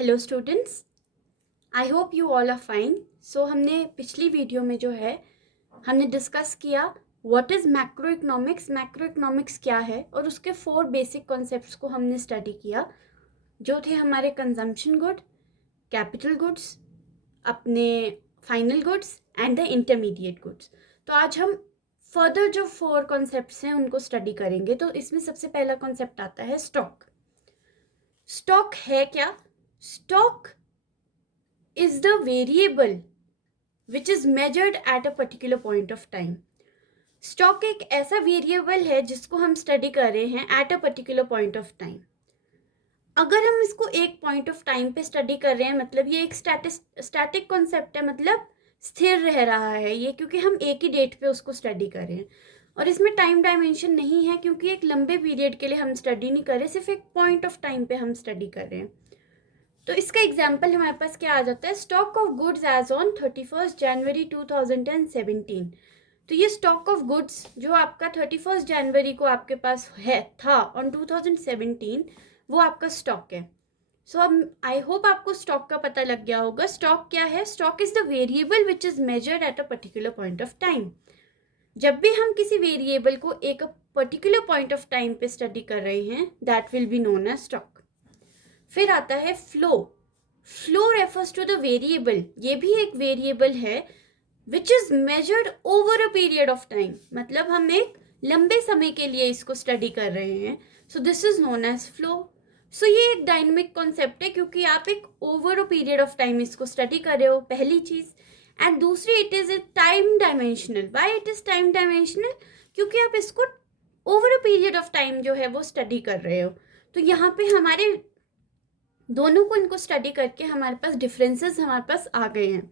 Hello students, I hope you all are fine. So हमने पिछली video में जो है हमने डिस्कस किया what is macroeconomics, macroeconomics क्या है, और उसके 4 बेसिक कॉन्सेप्ट्स को हमने स्टडी किया जो थे हमारे कंजम्पशन गुड, कैपिटल गुड्स, अपने final goods and the intermediate goods. तो आज हम फर्दर जो 4 कॉन्सेप्ट्स हैं उनको स्टडी करेंगे। तो इसमें सबसे पहला कॉन्सेप्ट आता है स्टॉक। स्टॉक है क्या? Stock is the variable which is measured at a particular point of time. Stock एक ऐसा वेरिएबल है जिसको हम स्टडी कर रहे हैं eight a particular point of time. अगर हम इसको एक पॉइंट ऑफ टाइम पे स्टडी कर रहे हैं, मतलब ये एक स्टैटिक कॉन्सेप्ट है, मतलब स्थिर रह रहा है ये, क्योंकि हम एक ही डेट पे उसको स्टडी कर रहे हैं। और इसमें टाइम डायमेंशन नहीं है क्योंकि एक लंबे पीरियड के लिए हम स्टडी नहीं कर रहे, सिर्फ एक पॉइंट ऑफ टाइम पे हम स्टडी कर रहे हैं। तो इसका एग्जाम्पल हमारे पास क्या आ जाता है? Stock of goods as on 31 January 2017। तो ये स्टॉक ऑफ गुड्स जो आपका 31 जनवरी को आपके पास था ऑन 2017, वो आपका स्टॉक है। सो अब आई होप आपको स्टॉक का पता लग गया होगा। स्टॉक क्या है? Stock is the variable which is measured at a particular point of time. जब भी हम किसी वेरिएबल को एक पर्टिकुलर पॉइंट ऑफ टाइम पे स्टडी कर रहे हैं, that will be known as stock. फिर आता है flow. Flow refers to the variable. ये भी एक वेरिएबल है which is measured over a period of time, मतलब हम एक लंबे समय के लिए इसको स्टडी कर रहे हैं। So this is known as flow. So ये एक डायनेमिक कॉन्सेप्ट है क्योंकि आप एक over a period of time इसको स्टडी कर रहे हो, पहली चीज। एंड दूसरी, it is a time dimensional. Why it is time dimensional? क्योंकि आप इसको over a period of time जो है वो स्टडी कर रहे हो। तो यहाँ पे हमारे दोनों को इनको स्टडी करके हमारे पास डिफरेंसेस हमारे पास आ गए हैं।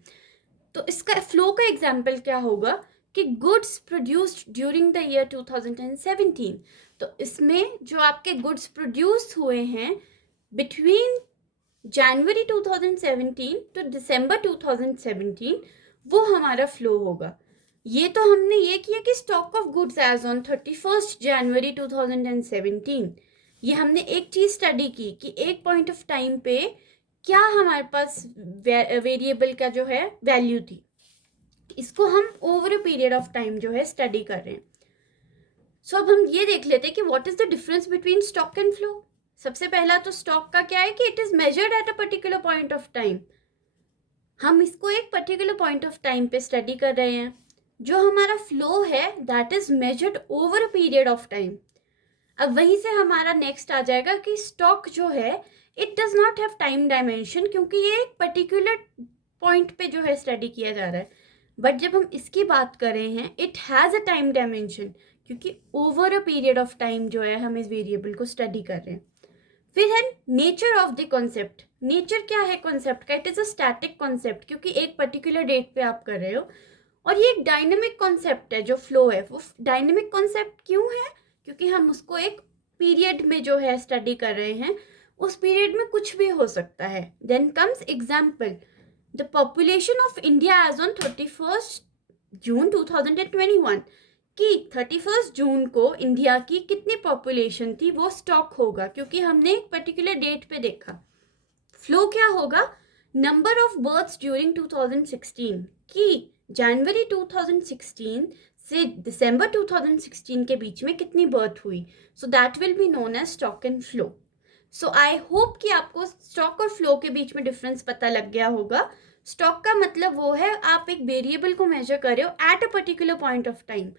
तो इसका फ्लो का एग्जांपल क्या होगा कि goods produced during the year 2017। तो इसमें जो आपके गुड्स प्रोड्यूस हुए हैं बिटवीन जनवरी 2017 टू दिसंबर 2017, वो हमारा फ्लो होगा। ये तो हमने ये किया कि stock of goods as on 31 January 2017। ये हमने एक चीज स्टडी की कि एक पॉइंट ऑफ टाइम पे क्या हमारे पास वेरिएबल का जो है वैल्यू थी। इसको हम over a period of time जो है स्टडी कर रहे हैं। सो अब हम ये देख लेते हैं कि what is the difference between stock and flow. सबसे पहला तो स्टॉक का क्या है कि it is measured at a particular point of time. हम इसको एक पर्टिकुलर पॉइंट ऑफ टाइम पे स्टडी कर रहे हैं। जो हमारा फ्लो है that is measured over a period of time. अब वहीं से हमारा नेक्स्ट आ जाएगा कि स्टॉक जो है it does not have time dimension, क्योंकि ये एक पर्टिकुलर पॉइंट पे जो है स्टडी किया जा रहा है। बट जब हम इसकी बात कर रहे हैं it has a time dimension, क्योंकि over a period of time जो है हम इस वेरिएबल को स्टडी कर रहे हैं। फिर है nature of the concept. Nature क्या है कॉन्सेप्ट का? It is a static concept, क्योंकि एक पर्टिकुलर डेट पे आप कर रहे हो। और ये एक डायनेमिक कॉन्सेप्ट है। जो फ्लो है वो डायनेमिक कॉन्सेप्ट क्यों है? क्योंकि हम उसको एक पीरियड में जो है स्टडी कर रहे हैं, उस पीरियड में कुछ भी हो सकता है। Then comes example, the population of India as on 31 June 2021, कि 31 जून को इंडिया की कितनी पॉपुलेशन थी, वो स्टॉक होगा क्योंकि हमने एक पर्टिकुलर डेट पे देखा। फ्लो क्या होगा? नंबर ऑफ बर्थ्स ड्यूरिंग 2016, कि जनवरी 2016 से दिसंबर 2016 के बीच में कितनी बर्थ हुई। So that will be known as stock and flow. So I hope कि आपको स्टॉक और फ्लो के बीच में डिफरेंस पता लग गया होगा। स्टॉक का मतलब वो है आप एक वेरिएबल को मेजर कर रहे हो eight a particular point of time,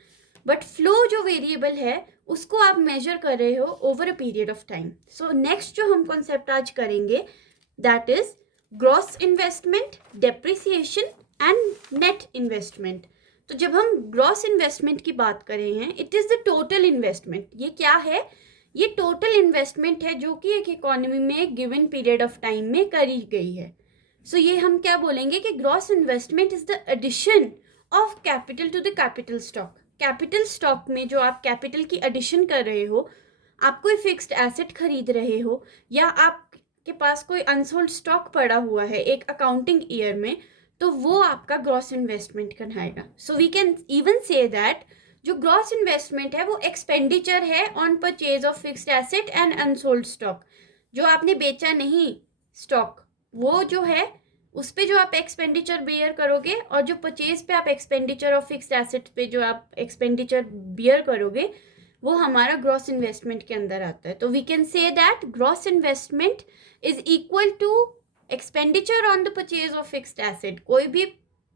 but flow जो वेरिएबल है उसको आप मेजर कर रहे हो over a period of time. So next जो हम कॉन्सेप्ट आज करेंगे that is gross investment, depreciation and net investment. तो जब हम ग्रॉस इन्वेस्टमेंट की बात कर रहे हैं, it is the total investment. ये क्या है? ये टोटल इन्वेस्टमेंट है जो कि एक इकोनॉमी में एक गिवन पीरियड ऑफ टाइम में करी गई है। सो ये हम क्या बोलेंगे कि gross investment is the addition of capital to the capital stock. Capital stock में जो आप कैपिटल की एडिशन कर रहे हो, आप कोई फिक्स्ड एसेट खरीद रहे हो, या आपके पास कोई अनसोल्ड स्टॉक पड़ा हुआ है एक अकाउंटिंग ईयर में, तो वो आपका ग्रॉस इन्वेस्टमेंट कहलाएगा। So we can even say that जो ग्रॉस इन्वेस्टमेंट है वो एक्सपेंडिचर है on purchase of fixed asset and unsold stock. जो आपने बेचा नहीं स्टॉक, वो जो है उस पे जो आप एक्सपेंडिचर बेयर करोगे और जो परचेज पे आप एक्सपेंडिचर ऑफ फिक्स्ड एसेट पे जो आप एक्सपेंडिचर बियर करोगे वो हमारा ग्रॉस इन्वेस्टमेंट के अंदर आता है। तो we can say that gross investment is equal to expenditure on the purchase of fixed asset. कोई भी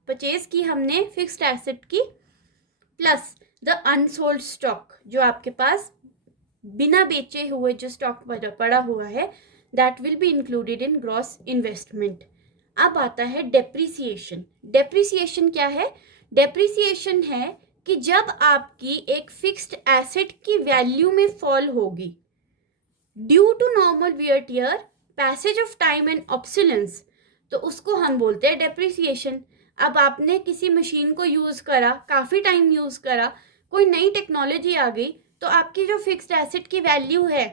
परचेज की हमने फिक्स्ड एसेट की प्लस द अनसोल्ड स्टॉक, जो आपके पास बिना बेचे हुए जो स्टॉक पड़ा हुआ है, that will be included in gross investment. अब आता है डेप्रिसिएशन। डेप्रिसिएशन क्या है? डेप्रिसिएशन है कि जब आपकी एक फिक्स्ड एसेट की वैल्यू में फॉल होगी due to normal wear tear, passage of time and obsolescence, तो उसको हम बोलते हैं डेप्रिसिएशन। अब आपने किसी मशीन को यूज़ करा, काफ़ी टाइम यूज़ करा, कोई नई टेक्नोलॉजी आ गई, तो आपकी जो फिक्स्ड एसेट की वैल्यू है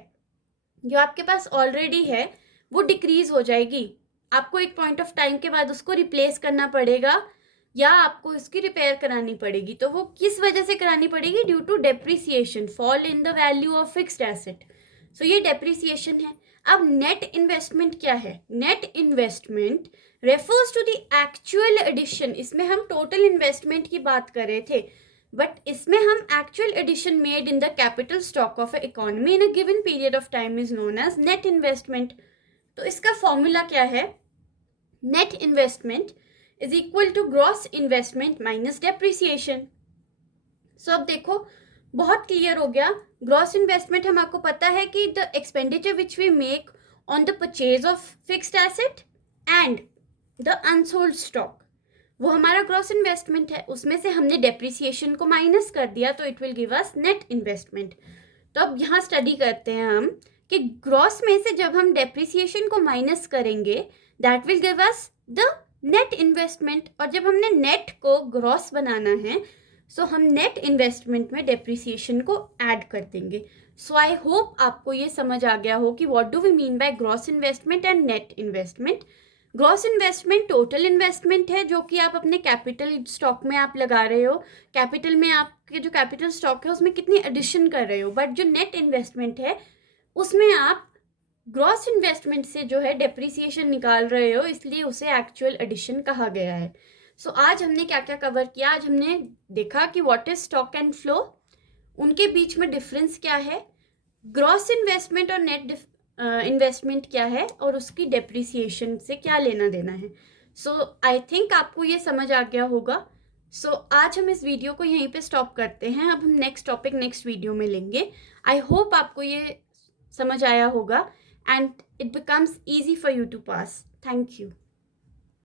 जो आपके पास ऑलरेडी है वो डिक्रीज हो जाएगी। आपको एक पॉइंट ऑफ टाइम के बाद उसको रिप्लेस करना पड़ेगा या आपको इसकी रिपेयर करानी पड़ेगी। तो वो किस वजह से करानी पड़ेगी? Due to depreciation, fall in the value of fixed asset. So ये डेप्रिसिएशन है। अब नेट इन्वेस्टमेंट क्या है? Net investment refers to the actual addition. इसमें हम टोटल इन्वेस्टमेंट की बात कर रहे थे, बट इसमें हम actual addition made in the capital stock of economy in a given period of time is known as net investment. तो इसका फॉर्मूला क्या है? Net investment is equal to gross investment minus depreciation. So अब देखो बहुत clear हो गया। Gross investment हम आपको पता है कि the expenditure which we make on the purchase of fixed asset and the unsold stock, वो हमारा ग्रॉस इन्वेस्टमेंट है। उसमें से हमने डेप्रिसिएशन को माइनस कर दिया तो it will give us net investment. तो अब यहाँ स्टडी करते हैं हम कि ग्रॉस में से जब हम डेप्रिसिएशन को माइनस करेंगे that will give us the net investment, और जब हमने नेट को ग्रॉस बनाना है सो हम नेट इन्वेस्टमेंट में डेप्रिसिएशन को ऐड कर देंगे। सो आई होप आपको ये समझ आ गया हो कि what do we mean by gross investment and net investment. Gross investment total investment है जो कि आप अपने कैपिटल स्टॉक में आप लगा रहे हो। कैपिटल में आपके जो कैपिटल स्टॉक है उसमें कितनी एडिशन कर रहे हो। बट जो नेट इन्वेस्टमेंट है उसमें आप ग्रॉस इन्वेस्टमेंट से जो है डेप्रिसिएशन निकाल रहे हो, इसलिए उसे एक्चुअल एडिशन कहा गया है। सो आज हमने क्या क्या कवर किया? आज हमने देखा कि what is stock and flow, उनके बीच में डिफरेंस क्या है, ग्रॉस इन्वेस्टमेंट और नेट इन्वेस्टमेंट क्या है, और उसकी डेप्रिसिएशन से क्या लेना देना है। सो आई थिंक आपको ये समझ आ गया होगा। सो आज हम इस वीडियो को यहीं पे स्टॉप करते हैं। अब हम नेक्स्ट टॉपिक नेक्स्ट वीडियो में लेंगे। आई होप आपको ये समझ आया होगा and it becomes easy for you to pass. Thank you.